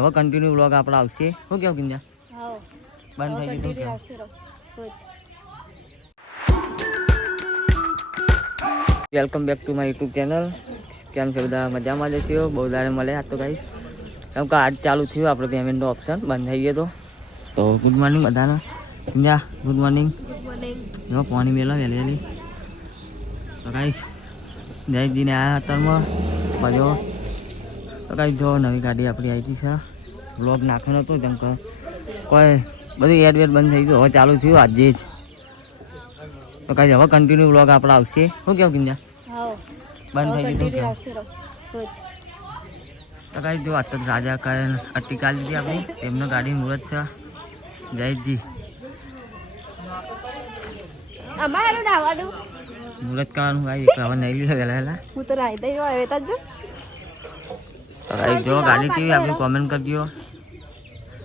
હવે continue vlog આપણે આવશે. શું કેવું કિંજા? બંધ થઈ ગયું welcome back to my YouTube channel કેમ છે બધા? મજામાં જ છો બહુ દાડે મળે આ તો ગાઈ કેમ કે આજ ચાલુ થયું આપણે પેમેન્ટનો ઓપ્શન બંધ થઈ ગયો તો. તો ગુડ મોર્નિંગ બધાને. કિંજા ગુડ મોર્નિંગ જો પાણી મેલો વહેલી વહેલી. તો ગાઈશ જયજીને આ અત્યારમાં મજો તો ગાઈશ જો નવી ગાડી આપણી આવી છે. બ્લોગ નાખ્યો નહોતો જેમ કે કોઈ બધી એડ વેડ બંધ થઈ ગયું હવે ચાલુ થયું આજે જ. તો કાંઈ હવે કન્ટિન્યુ બ્લોગ આપણે આવશે. શું કેવું કિંજા? બંધ થઈ ગયું તો કાંઈ જો આજ તો રાજા કાંઈ અટ્ટિકા લીધી આપણી. એમનો ગાડી મુહૂર્ત છે. જયજી. અમારું નાવાનું મુહૂર્ત કરવાનું કાંઈ હવે નહીં લીધા વહેલા હું તો રાઈ દઈ આવે તા તો જો ગાડી કેવી આપણી કોમેન્ટ કરજો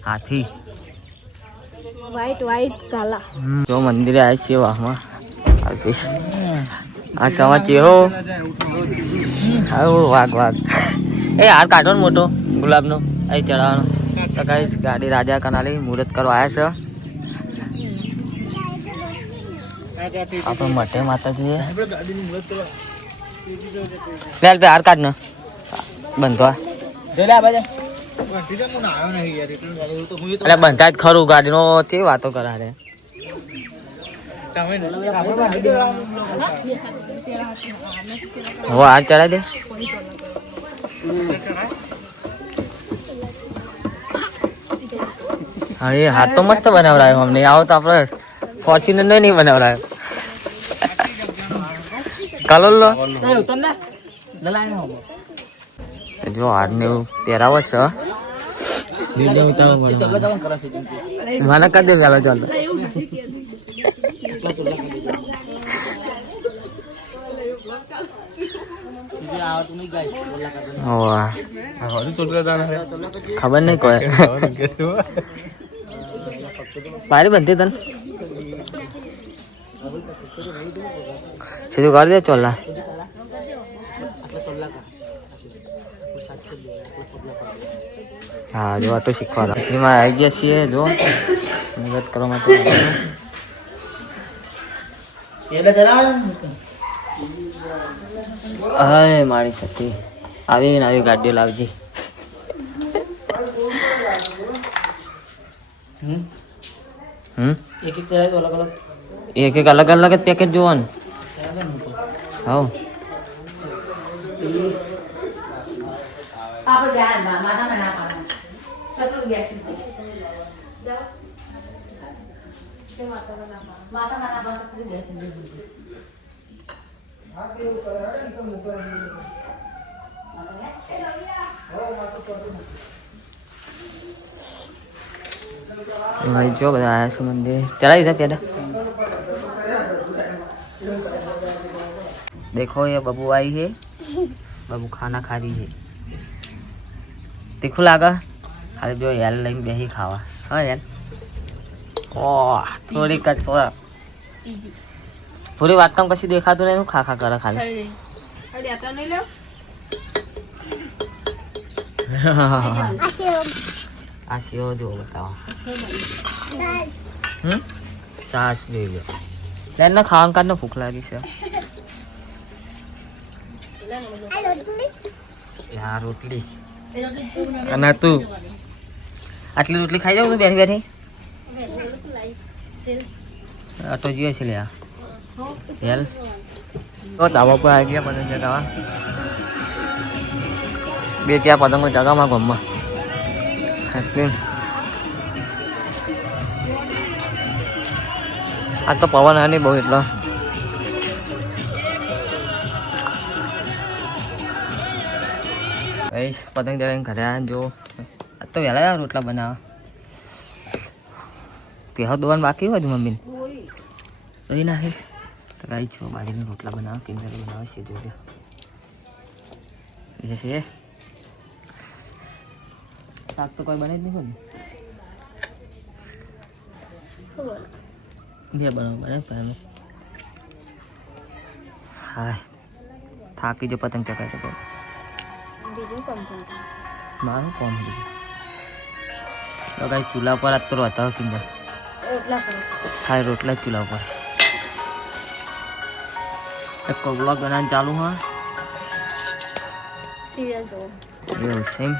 હાથી. વ્હાઈટ વ્હાઈટ કાલા. જો મંદિરે આવી છે વાહમાં. આ સવા ચેહો આવું વાઘ વાઘ. એ હાર કાઢો ને મોટો ગુલાબનો. અહીં ચડાવવાનો તો ગાઈસ ગાડી રાજા કનાલી મુહૂર્ત કરવા આવ્યા છે. આપણે મઠે માતાજી લે બે હાર કાઢ ને. બંધવા. એટલે બંધા જ ખરું ગાડીનો તે વાતો કરા રે હવે હાથ ચડાવી દે. એ હાથ તો મસ્ત બનાવડાયો અમને. આવો તો આપણે ફોર્ચ્યુનર નહીં બનાવડાયો. કાલો લો. જો હાથ ને એવું પહેરાવો છે. મને કરી ચાલો. ચાલો ખબર નહીં કોઈ. મારી બનતી તને. સીધું કરી દે, ચોલા. હા જો આ તો શીખવાડો. એમાં આવી ગયા છીએ જો. મદદ કરવા માટે હાય મારી સતી આવી ને આવી ગાડીઓ લાવજી. હમ? એક એક અલગ અલગ. જ પેકેટ જોવાનું. હવ ભાઈ જો બધા આયા છે મંદિરે ચલાવી દીધા પેડા देखो ये बबू आई है बबू खाना खा रही है તીખું લાગે? ખાલી જો યાર લઈને બેસી ખાવા. હા યાર ઓહ થોડી. કચ થોડી વાત કામ કશી દેખાતું નહીં ખા ખા કરે ખાલી. આ સેવો જો બતાવો. હમ? સાસ જોઈ લો લે ખાવાનું ને ભૂખ લાગી છે. યાર રોટલી. અને તું. આટલી રોટલી ખાઈ જાવ તું બેઠી બેઠી? આટો જીવે છે લે આ. હેલ. તો ધાબા પર આવી ગયા પતંગ ચગાવવા. બે ચાર પતંગો ચગાવવા ગમમાં. આ તો પવન હે નહીં બહુ એટલો. કઈશ પતંગ ચગાવીને ઘરે આવીને જો આજ તો વહેલા રોટલા બનાવવા. ત્યાં દોવાનું બાકી હોય મમ્મીને. દઈ નાખી. તો કઈ છો બાજરીના રોટલા બનાવો કિંજર બનાવે છે જોડે એ છે? શાક તો કોઈ બને જ નહીં કોઈ બે બનાવ બને પણ હા થાકી જો પતંગ ચગાવે તો બીજું કમ થયું મારું કોમ તો કાંઈ ચૂલા પર આજ તો હતા કિંમત. રોટલા ખાય રોટલા ચૂલા ઉપર એક કગલા બનાવવાનું ચાલુ હા. સિરિયલ જોવો. એવું સેમ